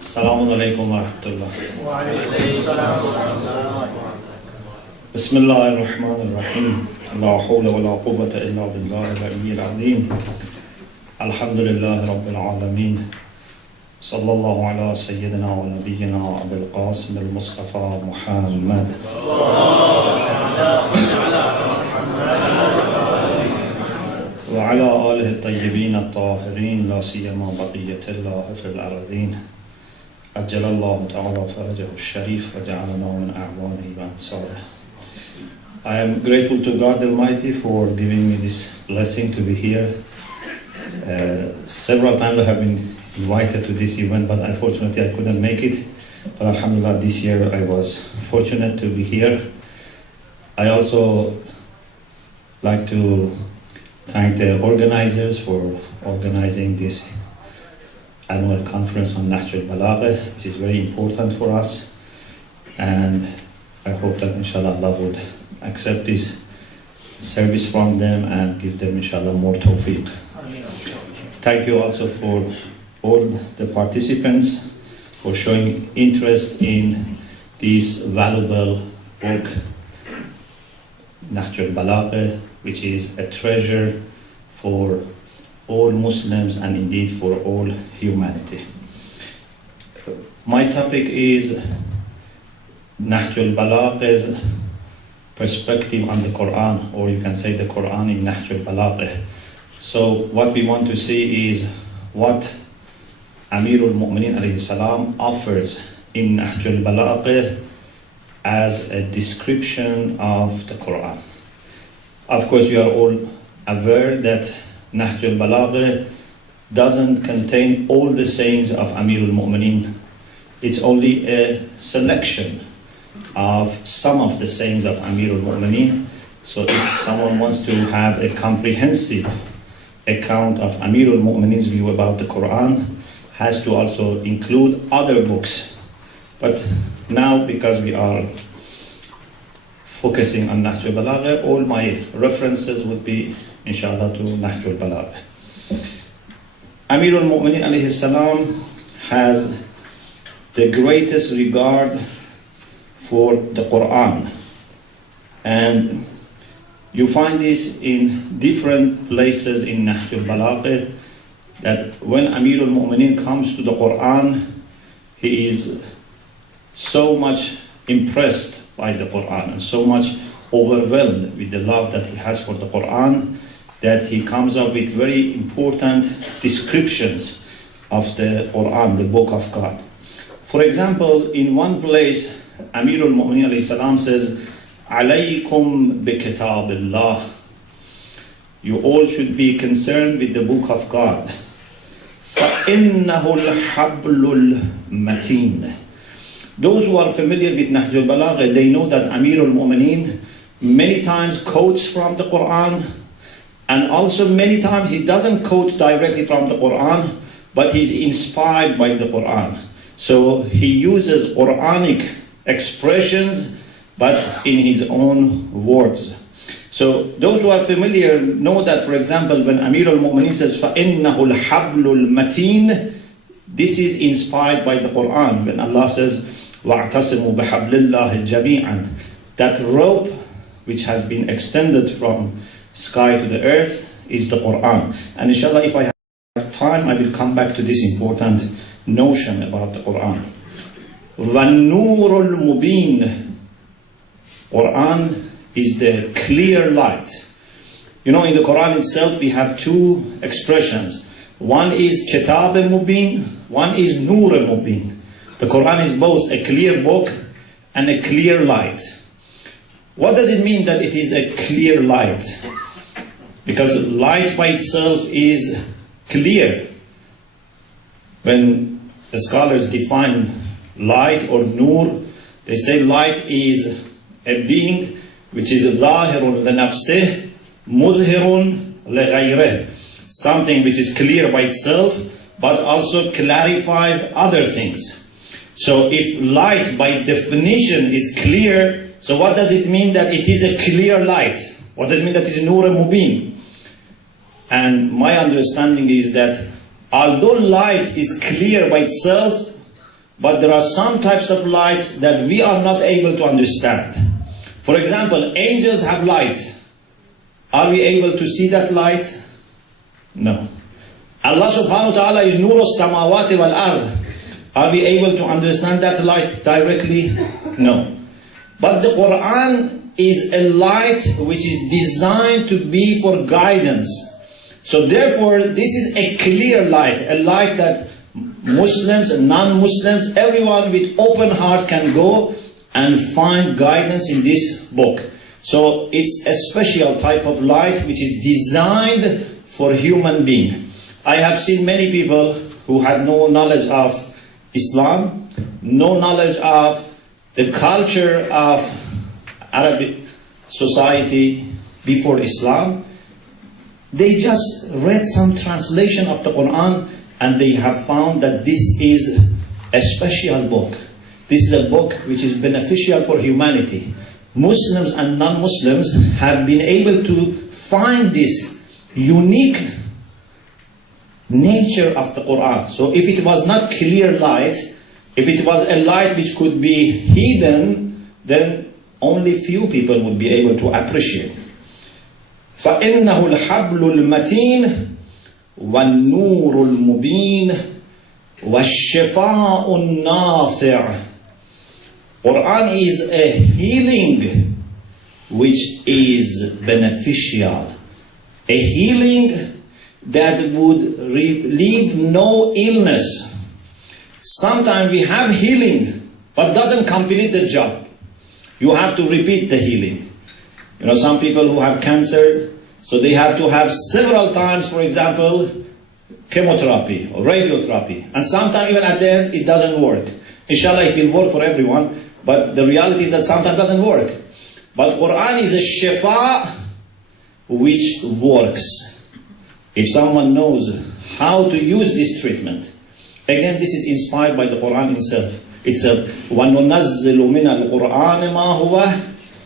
Assalamu alaikum wa rahmatullah. Bismillah ar-Rahman ar-Rahim. La hawla wa la quwwata illa billahi al-aliyyil azim. Alhamdulillahi rabbil alameen. Sallallahu ala sayyidina wa nabiyyina Abil Qasim al-Mustafa Muhammad. وعلى آله الطيبين الطاهرين لا سيما بقية الله في الأرضين أجل الله تعالى فرجه الشريف وجعلنا من أعوانه وأنصاره. I am grateful to God Almighty for giving me this blessing to be here. Several times I have been invited to this event, but unfortunately I couldn't make it. But alhamdulillah, this year I was fortunate to be here. I also like to thank the organizers for organizing this annual conference on Nahjul Balagha, which is very important for us. And I hope that inshallah Allah would accept this service from them and give them inshallah more tawfiq. Thank you also for all the participants for showing interest in this valuable work, Nahjul Balagha, which is a treasure for all Muslims and indeed for all humanity. My topic is Nahjul Balagha's perspective on the Quran, or you can say the Quran in Nahjul Balagha. So what we want to see is what Amirul Mu'mineen alayhi salam offers in Nahjul Balagha as a description of the Quran. Of course, you are all aware that Nahjul Balagha doesn't contain all the sayings of Amirul Mu'mineen. It's only a selection of some of the sayings of Amirul Mu'mineen. So if someone wants to have a comprehensive account of Amirul Mu'mineen's view about the Quran, has to also include other books. But now, because we are focusing on Nahjul Balagha, all my references would be, inshallah, to Nahjul Balagha. Amirul Mu'mineen alayhi salam has the greatest regard for the Quran. And you find this in different places in Nahjul Balagha, that when Amirul Mu'mineen comes to the Quran, he is so much impressed by the Quran and so much overwhelmed with the love that he has for the Quran that he comes up with very important descriptions of the Quran, the book of God. For example, in one place, Amirul Mu'mineen alayhi salam says, "Alaykum bi kitabillah." You all should be concerned with the book of God. فَإِنَّهُ الْحَبْلُ الْمَتِينُ. Those who are familiar with Nahjul Balagha, they know that Amirul Mu'mineen many times quotes from the Quran, and also many times he doesn't quote directly from the Quran, but he's inspired by the Quran. So he uses Quranic expressions, but in his own words. So those who are familiar know that, for example, when Amirul Mu'mineen says, فَإِنَّهُ الْحَبْلُ الْمَتِينُ, this is inspired by the Quran. When Allah says, وَاعْتَصِمُوا بِحَبْلِ اللَّهِ جَمِيعًا, that rope which has been extended from sky to the earth is the Quran. And inshallah, if I have time, I will come back to this important notion about the Quran. وَالنُّورُ الْمُبِينُ. Quran is the clear light. You know, in the Quran itself, we have two expressions. One is Kitab al-Mubin, one is Nur al-Mubin. The Quran is both a clear book and a clear light. What does it mean that it is a clear light? Because light by itself is clear. When the scholars define light or Nur, they say light is a being which is ظاهر لنفسه مظهر لغيره. Something which is clear by itself, but also clarifies other things. So if light by definition is clear, so what does it mean that it is a clear light? What does it mean that it is Nur al-Mubin? And my understanding is that although light is clear by itself, but there are some types of light that we are not able to understand. For example, angels have light. Are we able to see that light? No. Allah subhanahu wa ta'ala is Nur as-samawati wal ard. Are we able to understand that light directly? No. But the Quran is a light which is designed to be for guidance. So therefore, this is a clear light, a light that Muslims and non-Muslims, everyone with open heart can go and find guidance in this book. So it's a special type of light which is designed for human being. I have seen many people who had no knowledge of Islam, no knowledge of the culture of Arabic society before Islam. They just read some translation of the Quran and they have found that this is a special book. This is a book which is beneficial for humanity. Muslims and non-Muslims have been able to find this unique nature of the Quran. So if it was not clear light, if it was a light which could be hidden, then only few people would be able to appreciate. فَإِنَّهُ الْحَبْلُ الْمَتِينُ وَالنُّورُ الْمُبِينُ وَالشِّفَاءُ النَّافِعُ. Quran is a healing which is beneficial. A healing that would relieve no illness. Sometimes we have healing, but doesn't complete the job. You have to repeat the healing. You know, some people who have cancer, so they have to have several times, for example, chemotherapy or radiotherapy. And sometimes even at the end, it doesn't work. Inshallah, it will work for everyone, but the reality is that sometimes it doesn't work. But Quran is a shifa which works. If someone knows how to use this treatment, again, this is inspired by the Quran itself. وَنُنَزِّلُ مِنَ الْقُرْآنِ مَا هُوَ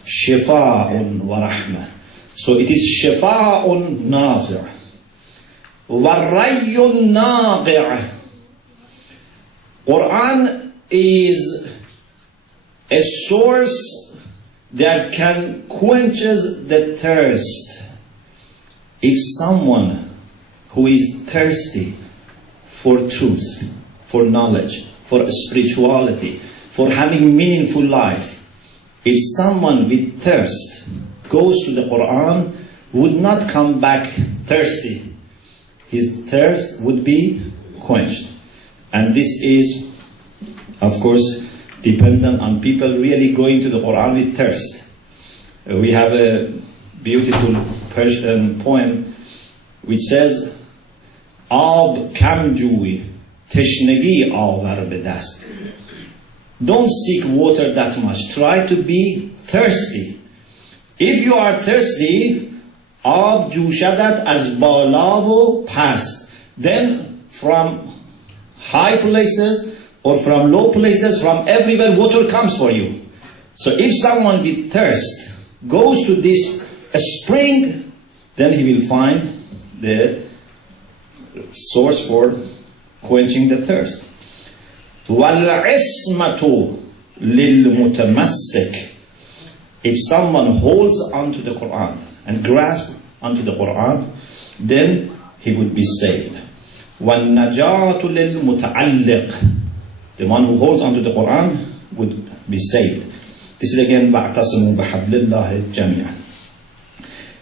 شِفَاءٌ وَرَحْمَةٌ. So it is شِفَاءٌ نَافِعٌ وَالرَّيٌّ نَاقِعٌ. Quran is a source that can quenches the thirst. If someone who is thirsty for truth, for knowledge, for spirituality, for having meaningful life, if someone with thirst goes to the Quran, would not come back thirsty. His thirst would be quenched. And this is, of course, dependent on people really going to the Quran with thirst. We have a beautiful Persian poem which says, "Ab kam jui, teshnegi avar be dast." Don't seek water that much. Try to be thirsty. If you are thirsty, ab jushadat az bala wo past. Then from high places or from low places, from everywhere, water comes for you. So if someone with thirst goes to this spring, then he will find the source for quenching the thirst. وَالْعِصْمَةُ لِلْمُتَمَسِّكِ. If someone holds onto the Quran and grasps onto the Quran, then he would be saved. وَالنَّجَاةُ لِلْمُتَعَلِّقِ. The one who holds onto the Quran would be saved. This is again وَاعْتَصِمُوا بِحَبْلِ اللَّهِ جَمِيعًا.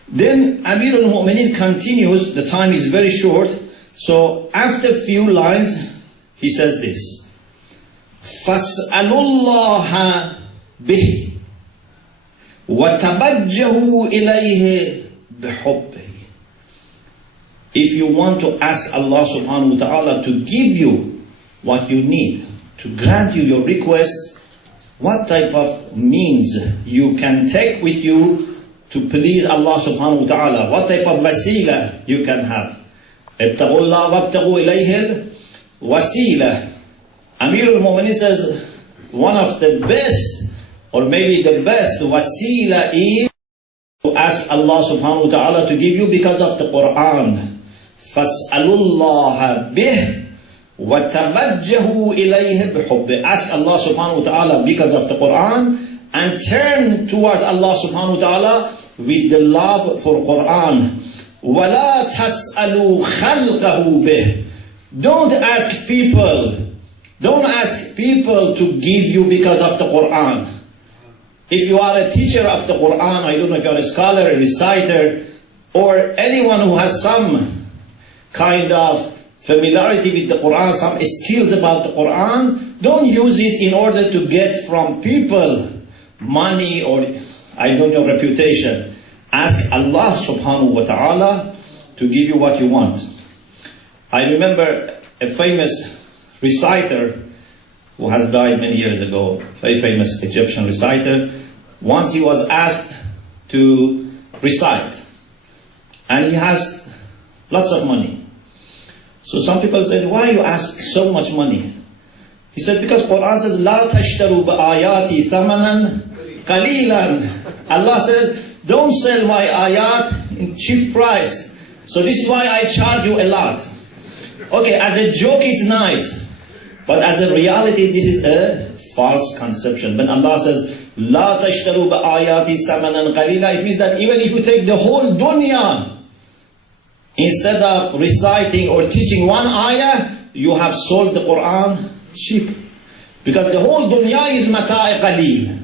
Then Amir al-Mu'minin continues, the time is very short, so after a few lines, he says this, فَاسْأَلُوا اللَّهَ بِهِ وَتَبَجَّهُوا إِلَيْهِ بِحُبِّهِ. If you want to ask Allah subhanahu wa ta'ala to give you what you need, to grant you your request, what type of means you can take with you to please Allah subhanahu wa ta'ala, what type of wasila you can have. اتقوا الله وابتغوا إليه الوسيلة. Amir al-Mu'minin says one of the best, or maybe the best wasila is to ask Allah subhanahu wa ta'ala to give you because of the Quran. فَاسْأَلُوا اللَّهَ بِهِ وَتَوَجَّهُوا إِلَيْهِ بِحُبِّهِ. Ask Allah subhanahu wa ta'ala because of the Quran, and turn towards Allah subhanahu wa ta'ala with the love for Quran. وَلَا تَسْأَلُوا خَلْقَهُ بِهِ. Don't ask people to give you because of the Quran. If you are a teacher of the Quran, I don't know if you are a scholar, a reciter, or anyone who has some kind of familiarity with the Quran, some skills about the Quran, don't use it in order to get from people money or, I don't know, reputation. Ask Allah subhanahu wa ta'ala to give you what you want. I remember a famous reciter who has died many years ago, very famous Egyptian reciter. Once he was asked to recite, and he has lots of money. So some people said, why you ask so much money? He said, because Quran says, لا تشتروا بآياتي ثمنا قليلا. Allah says, don't sell my ayat in cheap price. So this is why I charge you a lot. Okay, as a joke it's nice, but as a reality this is a false conception. When Allah says, لا تشتروا بآياتي ثمنا قليلا, it means that even if you take the whole dunya, instead of reciting or teaching one ayah, you have sold the Quran cheap. Because the whole dunya is mata'i qaleel.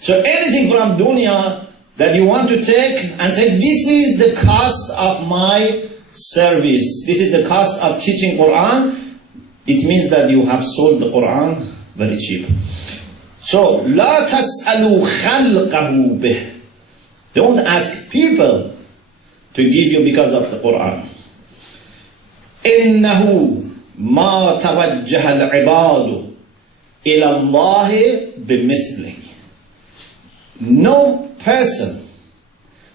So anything from dunya that you want to take and say, this is the cost of my service, this is the cost of teaching Quran, it means that you have sold the Quran very cheap. So, لا تسألوا خلقه به. Don't ask people to give you because of the Quran. إنه ما توجه العباد إلى الله بمثله. No person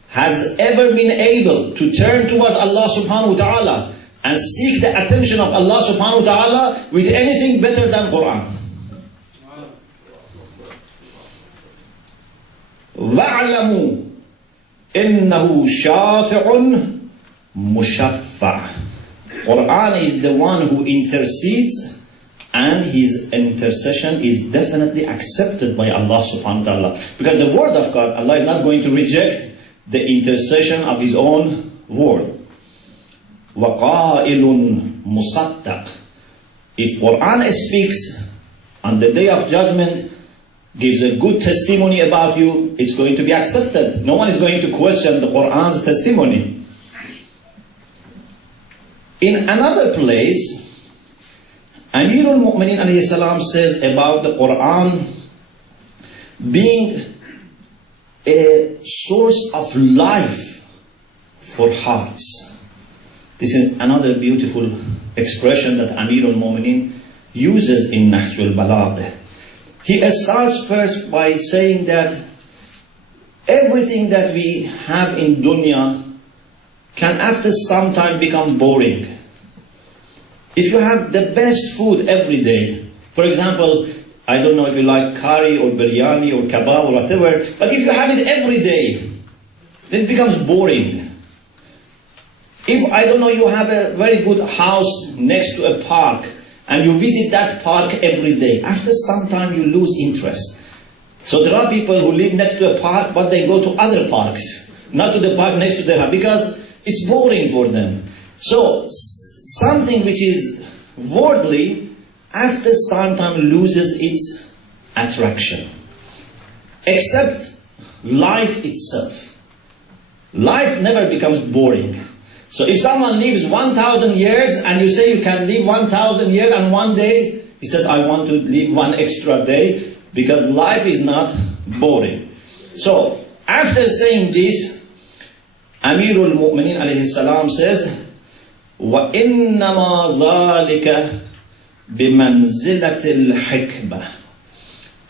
has ever been able to turn towards Allah subhanahu wa ta'ala and seek the attention of Allah subhanahu wa ta'ala with anything better than Quran. وَاعْلَمُوا إِنَّهُ شَافِعٌ مُشَفَّعٌ. Quran is the one who intercedes, and his intercession is definitely accepted by Allah subhanahu wa ta'ala. Because the word of God, Allah is not going to reject the intercession of his own word. وَقَائِلٌ مُصَدَّقٌ. If Quran speaks on the day of judgment, gives a good testimony about you, it's going to be accepted. No one is going to question the Quran's testimony. In another place, Amirul Mu'mineen alayhi salam says about the Quran being a source of life for hearts. This is another beautiful expression that Amirul Mu'mineen uses in Nahjul Balagha. He starts first by saying that everything that we have in dunya can after some time become boring. If you have the best food every day, for example, I don't know if you like curry or biryani or kebab or whatever, but if you have it every day, then it becomes boring. If, I don't know, you have a very good house next to a park, and you visit that park every day, after some time you lose interest. So there are people who live next to a park, but they go to other parks, not to the park next to their house, because it's boring for them. So something which is worldly, after some time loses its attraction. Except life itself. Life never becomes boring. So if someone lives 1,000 years and you say you can live 1,000 years and one day, he says, I want to live one extra day, because life is not boring. So after saying this, Amirul Mu'mineen alayhi salam says, وَإِنَّمَا ذَلِكَ بِمَنْزِلَةِ الْحِكْمَةِ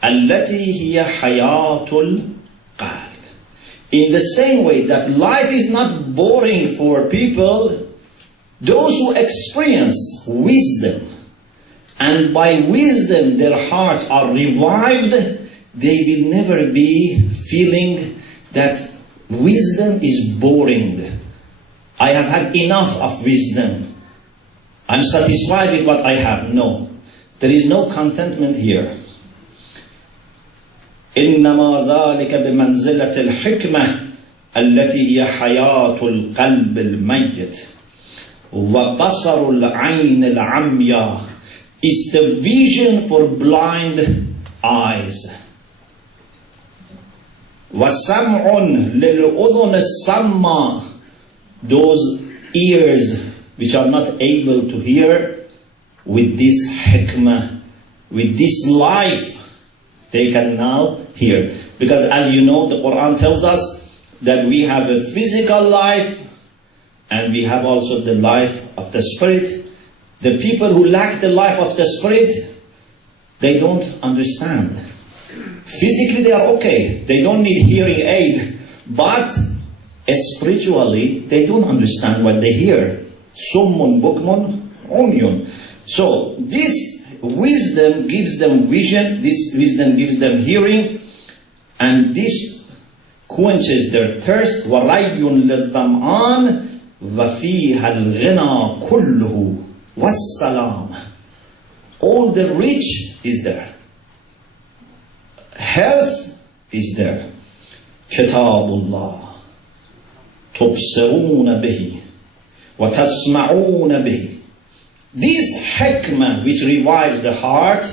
الَّتِي هِيَ حَيَاةُ الْقَلْبِ. In the same way that life is not boring for people, those who experience wisdom, and by wisdom their hearts are revived, they will never be feeling that wisdom is boring. I have had enough of wisdom. I'm satisfied with what I have. No, there is no contentment here. إنما ذلك بمنزلة الحكمة التي هي حياة القلب الميت وبصر العين العمياء is the vision for blind eyes. وَسَمْعٌ لِلْأُذُنِ السَّمَّةِ those ears which are not able to hear, with this hikmah, with this life, they can now hear. Because as you know, the Quran tells us that we have a physical life and we have also the life of the spirit. The people who lack the life of the spirit, they don't understand. Physically they are okay, they don't need hearing aid, but spiritually they don't understand what they hear. Summun bukmun umyun. So this wisdom gives them vision, this wisdom gives them hearing, and this quenches their thirst. وَرَيٌّ لِلظَّمْآنِ وَفِيهَا الْغِنَى كُلُّهُ وَالسَّلَامِ. All the rich is there. Health is there. Kitabullah تُبْصِرُونَ بِهِ وَتَسْمَعُونَ بِهِ. This hikmah which revives the heart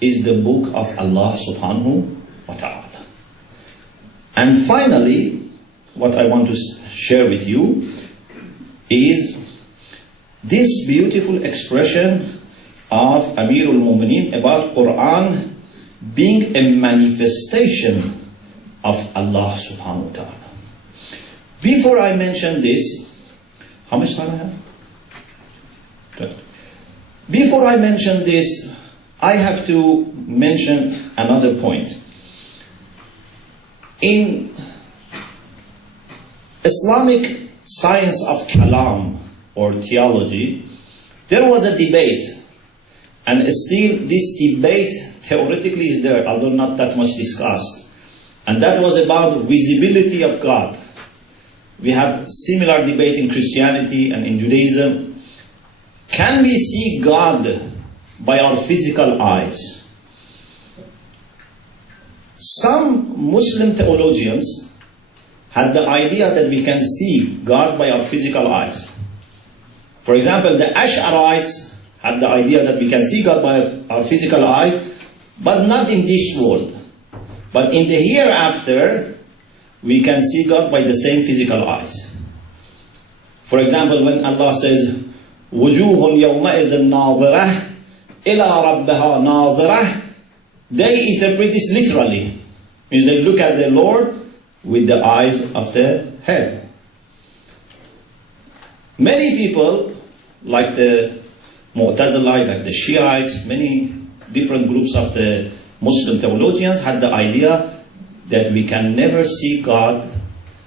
is the book of Allah subhanahu wa ta'ala. And finally, what I want to share with you is this beautiful expression of Amirul Mu'mineen about Quran being a manifestation of Allah subhanahu wa ta'ala. Before I mention this, how much time I have? Good. Before I mention this, I have to mention another point. In Islamic science of kalam or theology, there was a debate, and still this debate theoretically is there, although not that much discussed, and that was about visibility of God. We have similar debate in Christianity and in Judaism. Can we see God by our physical eyes? Some Muslim theologians had the idea that we can see God by our physical eyes. For example, the Ash'arites had the idea that we can see God by our physical eyes, but not in this world. But in the hereafter, we can see God by the same physical eyes. For example, when Allah says, وُجُوهٌ يَوْمَئِذٍ نَاظِرَةٌ إِلَىٰ رَبِّهَا نَاظِرَةٌ, they interpret this literally. Means they look at the Lord with the eyes of the head. Many people, like the Mu'tazilite, like the Shiites, many different groups of the Muslim theologians had the idea that we can never see God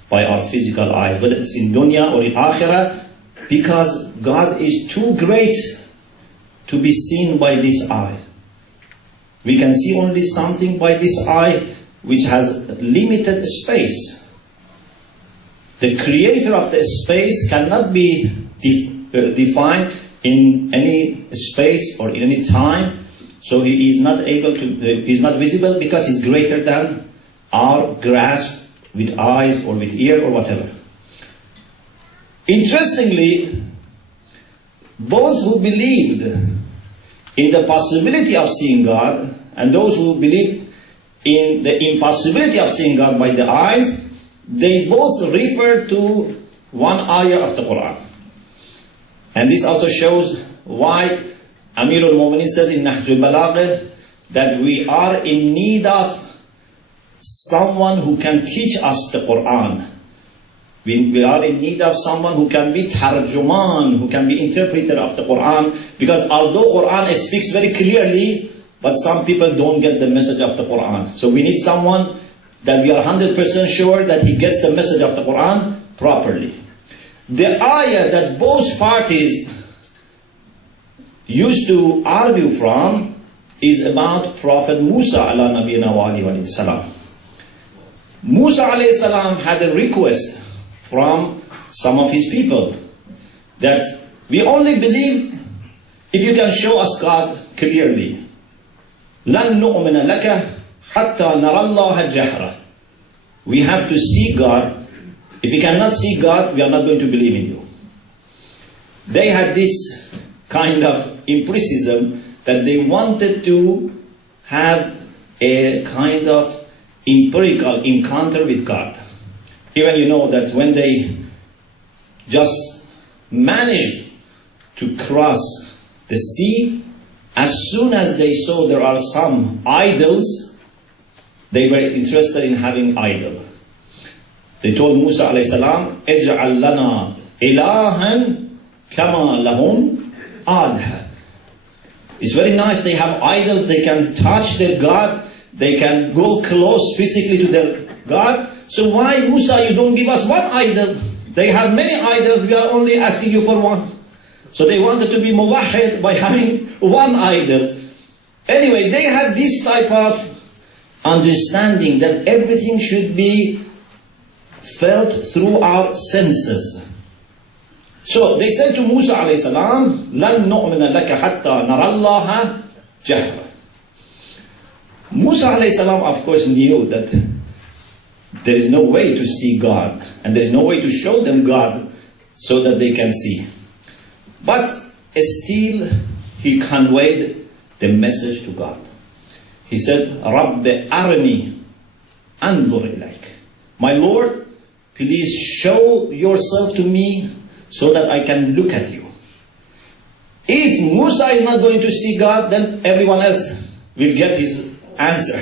by our physical eyes, whether it's in dunya or in akhirah, because God is too great to be seen by this eye. We can see only something by this eye which has limited space. The creator of the space cannot be defined in any space or in any time, so he is not able to, he's not visible because he's greater than our grasp with eyes or with ear or whatever. Interestingly, those who believed in the possibility of seeing God and those who believed in the impossibility of seeing God by the eyes, they both refer to one ayah of the Quran. And this also shows why Amirul Mu'mineen says in Nahjul Balagha that we are in need of someone who can teach us the Quran. We are in need of someone who can be tarjuman, who can be interpreter of the Quran, because although Quran speaks very clearly, but some people don't get the message of the Quran. So we need someone that we are 100% sure that he gets the message of the Quran properly. The ayah that both parties used to argue from is about Prophet Musa ala nabiyina wa alayhi salam. Musa alayhi salam had a request from some of his people that we only believe if you can show us God clearly. لَن نُؤْمِنَ لَكَ حَتَّى نَرَى اللَّهَ جَهْرًا. We have to see God. If we cannot see God, we are not going to believe in you. They had this kind of empiricism that they wanted to have a kind of empirical encounter with God. Even you know that when they just managed to cross the sea, as soon as they saw there are some idols, they were interested in having idol. They told Musa alayhi salam, اجعل لنا إلها كما لهم آلهة. It's very nice, they have idols, they can touch their God, they can go close physically to their God. So why, Musa, you don't give us one idol? They have many idols, we are only asking you for one. So they wanted to be muwahid by having one idol. Anyway, they had this type of understanding that everything should be felt through our senses. So they said to Musa alayhi salam, لَن نُؤْمِنَ لَكَ حَتَّى نَرَى اللَّهَ جَهْرًا. Musa alayhi salam, of course, knew that there is no way to see God, and there is no way to show them God so that they can see. But still, he conveyed the message to God. He said, رَبِّ أَرْنِي أَنْظُرْ إِلَيْكَ. My Lord, please show yourself to me so that I can look at you. If Musa is not going to see God, then everyone else will get his answer.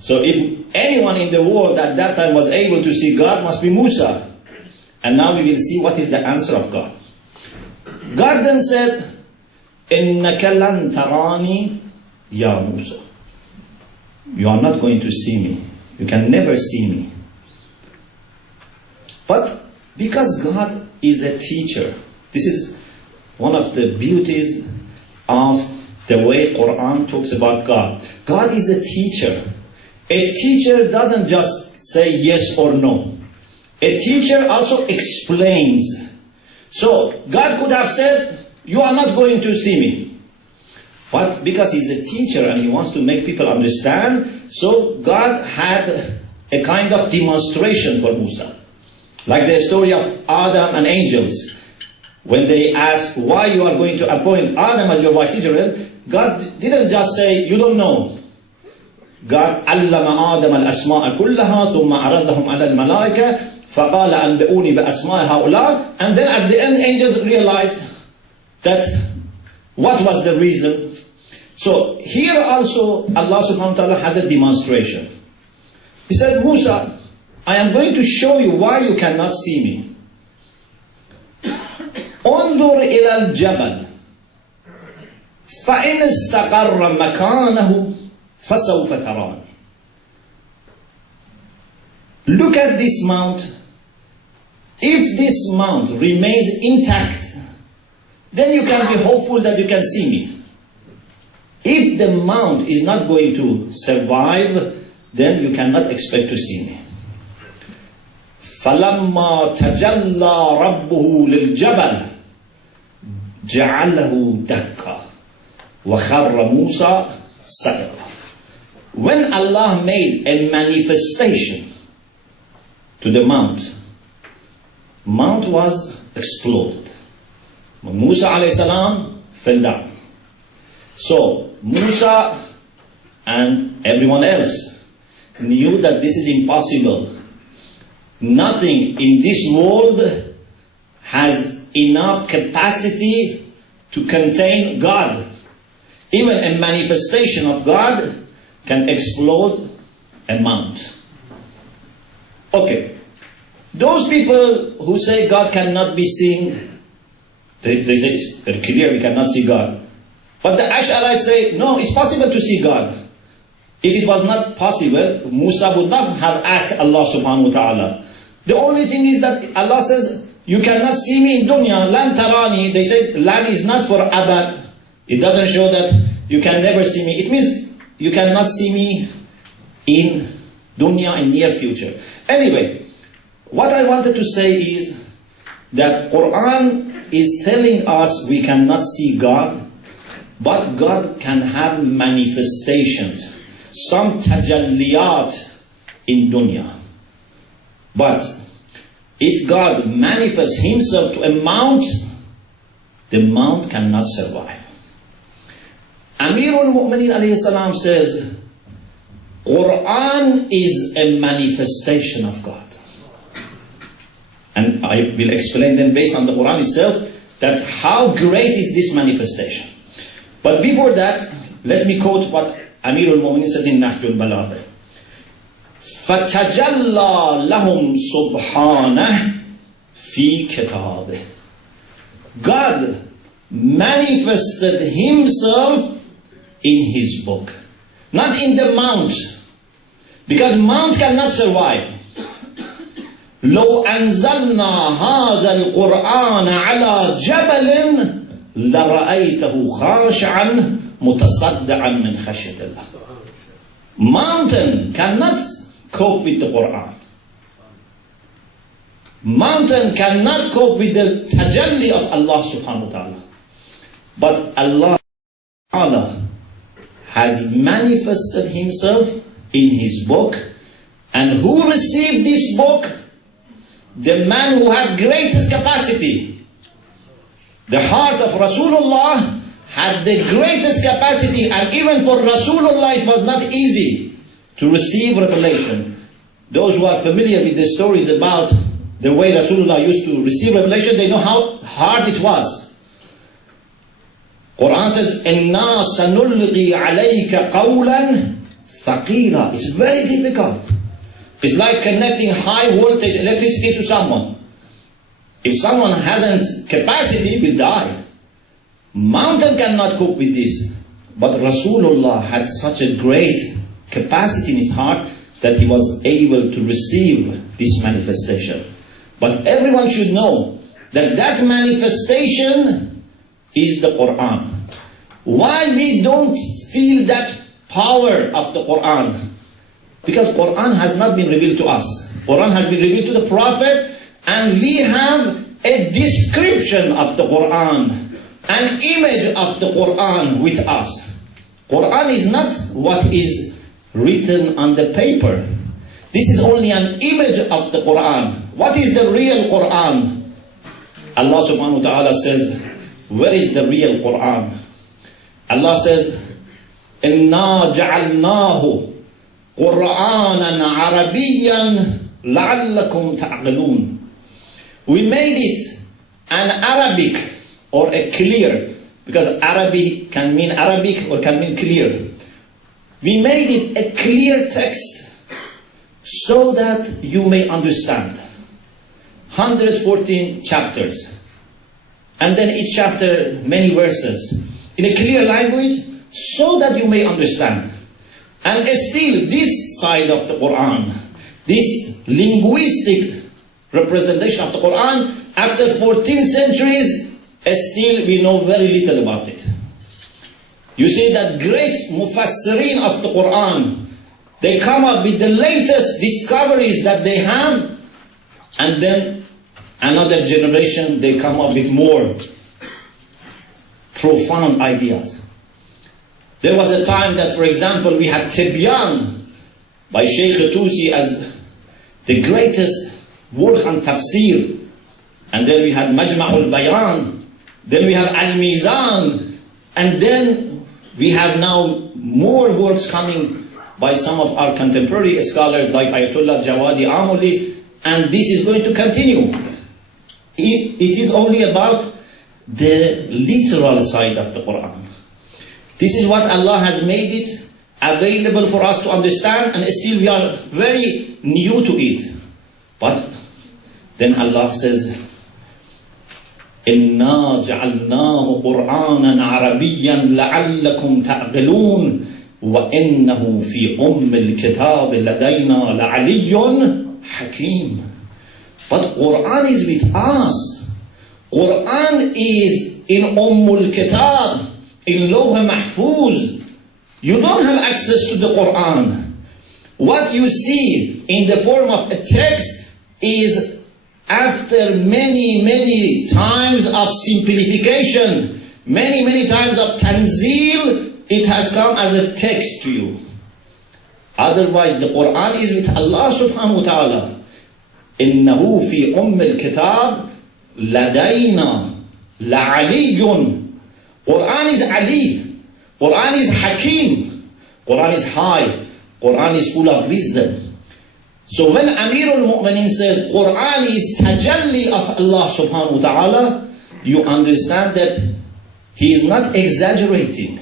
So if anyone in the world at that time was able to see God, must be Musa. And now we will see what is the answer of God. God then said, إِنَّكَ لَن تَرَانِي يَا Musa. You are not going to see me. You can never see me. But because God is a teacher, this is one of the beauties of the way Quran talks about God. God is a teacher. A teacher doesn't just say yes or no. A teacher also explains. So God could have said, you are not going to see me. But because he's a teacher and he wants to make people understand, so God had a kind of demonstration for Musa. Like the story of Adam and angels. When they asked why you are going to appoint Adam as your vicegerent, God didn't just say, you don't know. God علم آدم الأسماء كلها ثم عرضهم على الملائكة فقال أنبئوني بأسماء هؤلاء. And then at the end, angels realized that what was the reason. So here also Allah subhanahu wa ta'ala has a demonstration. He said, Musa, I am going to show you why you cannot see me. انظر إلى الجبل فإن استقر مكانه فسوف تراني. Look at this mount. If this mount remains intact, then you can be hopeful that you can see me. If the mount is not going to survive, then you cannot expect to see me. فَلَمَّا تَجَلَّى رَبُّهُ لِلْجَبَلِ جَعَلَهُ دَكًّا وَخَرَّ مُوسَى صَعِقًا. When Allah made a manifestation to the mount was exploded. Musa alayhi salam fell down. So Musa and everyone else knew that this is impossible. Nothing in this world has enough capacity to contain God. Even a manifestation of God can explode a mount. Okay. Those people who say God cannot be seen, they say it's very clear we cannot see God. But the Ash'arites say, no, it's possible to see God. If it was not possible, Musa would not have asked Allah subhanahu wa ta'ala. The only thing is that Allah says, you cannot see me in dunya, lan tarani. They said, lan is not for abad. It doesn't show that you can never see me. It means you cannot see me in dunya, in near future. Anyway, what I wanted to say is that Quran is telling us we cannot see God But God can have manifestations, some tajalliyat in dunya. But if God manifests himself to a mount, the mount cannot survive. Amirul Mu'mineen alayhi salam says, Quran is a manifestation of God. And I will explain then based on the Quran itself that how great is this manifestation. But before that, let me quote what Amirul Mu'mineen says in Nahjul Balagha. فَتَجَلَّى لَهُمْ سُبْحَانَهُ فِي كِتَابِهِ. God manifested himself in his book. Not in the mount. Because mount cannot survive. لو أنزلنا هذا القرآن على جبل لرأيته خاشعا متصدعا من خشية الله. Mountain cannot cope with the Quran. Mountain cannot cope with the tajalli of Allah subhanahu wa ta'ala. But Allah ta'ala has manifested himself in his book. And who received this book? The man who had greatest capacity. The heart of Rasulullah had the greatest capacity, and even for Rasulullah it was not easy to receive revelation. Those who are familiar with the stories about the way Rasulullah used to receive revelation, they know how hard it was. Quran says, إِنَّا سَنُلْقِي عَلَيْكَ قَوْلًا ثَقِيلًا. It's very difficult. It's like connecting high voltage electricity to someone. If someone hasn't capacity, he will die. Mountain cannot cope with this. But Rasulullah had such a great capacity in his heart that he was able to receive this manifestation. But everyone should know that that manifestation is the Quran. Why we don't feel that power of the Quran? Because Quran has not been revealed to us. Quran has been revealed to the Prophet, and we have a description of the Quran, an image of the Quran with us. Quran is not what is written on the paper. This is only an image of the Quran. What is the real Quran? Allah subhanahu wa ta'ala says, where is the real Quran? Allah says, إِنَّا جَعَلْنَاهُ قُرْآنًا عَرَبِيًّا لَعَلَّكُمْ تَعْقِلُونَ. We made it an Arabic or a clear, because Arabic can mean Arabic or can mean clear. We made it a clear text so that you may understand. 114 chapters. And then each chapter, many verses. In a clear language, so that you may understand. And still, this side of the Quran, this linguistic representation of the Quran, after 14 centuries, still we know very little about it. You see that great mufassirin of the Quran, they come up with the latest discoveries that they have, and then another generation, they come up with more profound ideas. There was a time that, for example, we had Tibyan by Sheikh as the greatest work on tafsir. And then we had Majma'ul Bayan. Then we have Al-Mizan. And then we have now more works coming by some of our contemporary scholars like Ayatollah Jawadi Amuli. And this is going to continue. It is only about the literal side of the Quran. This is what Allah has made it available for us to understand, and still we are very new to it. But then Allah says, إِنَّا جَعَلْنَاهُ قُرْآنًا عَرَبِيًّا لَعَلَّكُمْ تَعْقِلُونَ وَإِنَّهُ فِي أُمِّ الْكِتَابِ لَدَيْنَا لَعَلِيٌّ حَكِيمٌ. But Quran is with us. Quran is in Ummul Kitab, in Lawh Mahfuz. You don't have access to the Quran. What you see in the form of a text is after many, many times of simplification, Many times of tanzeel, it has come as a text to you. Otherwise, the Quran is with Allah subhanahu wa ta'ala. إِنَّهُ فِي أُمِّ الْكِتَابِ لَدَيْنَا لَعَلِيٌّ. Quran is Ali. Quran is Hakim. Quran is high. Quran is full of wisdom. So when Amirul Mu'mineen says Quran is tajalli of Allah subhanahu wa ta'ala, you understand that he is not exaggerating.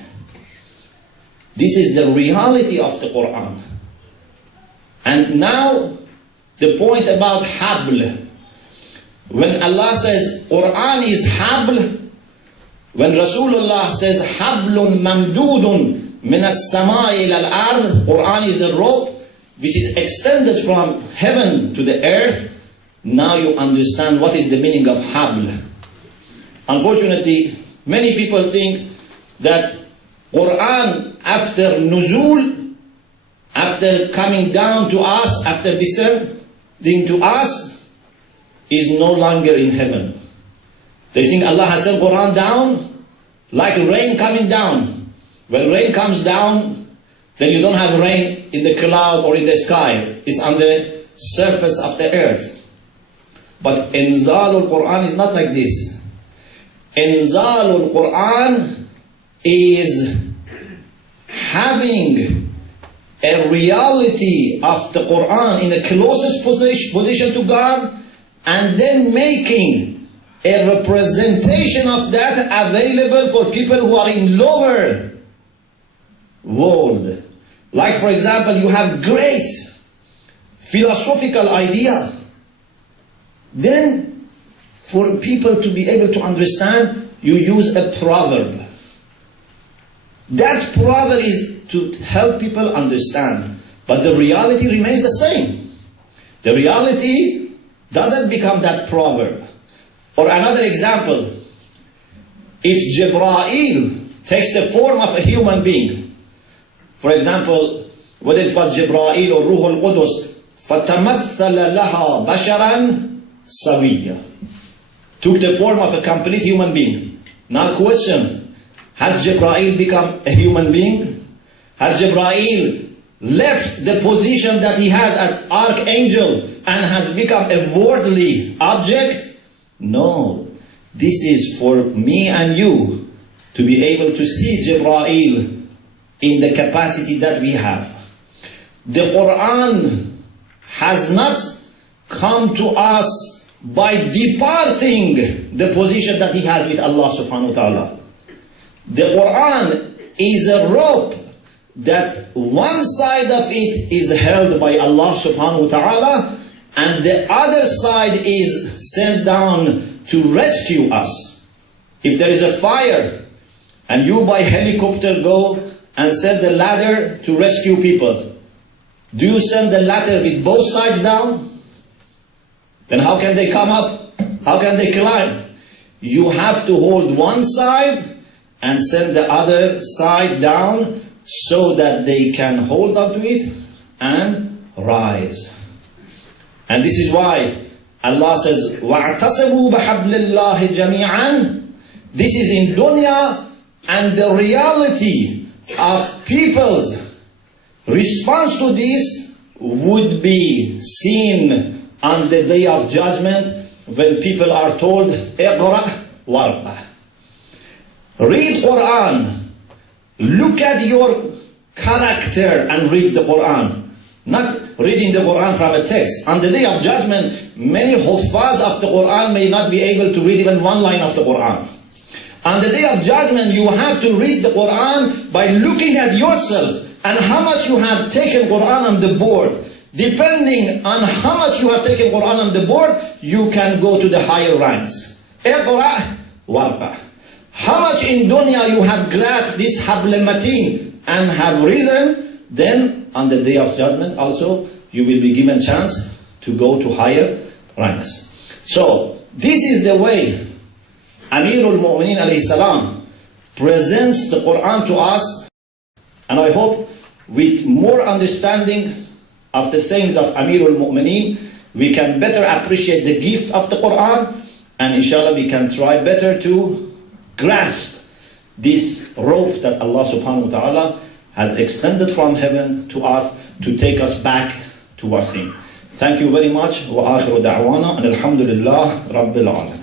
This is the reality of the Quran. And now the point about habl. When Allah says Quran is habl, when Rasulullah says hablun mamdudun min as-samai ila al-ard, Quran is a rope which is extended from heaven to the earth. Now you understand what is the meaning of habl. Unfortunately, many people think that Quran after nuzul, after coming down to us, after descending to us, is no longer in heaven. They think Allah has sent Quran down like rain coming down. When rain comes down, then you don't have rain in the cloud or in the sky. It's on the surface of the earth. But Inzalul Quran is not like this. Inzalul Quran is having a reality of the Quran in the closest position to God, and then making a representation of that available for people who are in lower world. Like for example, you have great philosophical idea. Then for people to be able to understand, you use a proverb. That proverb is to help people understand. But the reality remains the same. The reality doesn't become that proverb. Or another example, if Jibreel takes the form of a human being, for example, whether it was Jibreel or Ruhul Qudus, فَتَمَثَّلَ لَهَا بَشَرًا سَوِيًّا, took the form of a complete human being. Now question, has Jibreel become a human being? Has Jibreel left the position that he has as archangel and has become a worldly object? No. This is for me and you to be able to see Jibreel in the capacity that we have. The Quran has not come to us by departing the position that he has with Allah subhanahu wa ta'ala. The Quran is a rope that one side of it is held by Allah subhanahu wa ta'ala, and the other side is sent down to rescue us. If there is a fire and you by helicopter go and send the ladder to rescue people, do you send the ladder with both sides down? Then how can they come up? How can they climb? You have to hold one side and send the other side down so that they can hold on to it and rise. And this is why Allah says, وَاعْتَصِمُوا بِحَبْلِ اللَّهِ جَمِيعًا. This is in dunya, and the reality of people's response to this would be seen on the day of judgment when people are told, اقرأ وارقى. Read Quran. Look at your character and read the Quran. Not reading the Quran from a text. On the day of judgment, many huffaz of the Quran may not be able to read even one line of the Quran. On the day of judgment, you have to read the Quran by looking at yourself and how much you have taken Quran on the board. Depending on how much you have taken Quran on the board, you can go to the higher ranks. اقرأ وارقى. How much in dunya you have grasped this habl mateen and have risen, then on the day of judgment also you will be given chance to go to higher ranks. So this is the way Amirul Mu'mineen alayhi salam presents the Quran to us, and I hope with more understanding of the sayings of Amirul Mu'mineen we can better appreciate the gift of the Quran, and inshallah we can try better to grasp this rope that Allah subhanahu wa ta'ala has extended from heaven to us to take us back towards Him. Thank you very much. Wa akhiru da'wana and alhamdulillah rabbil alamin.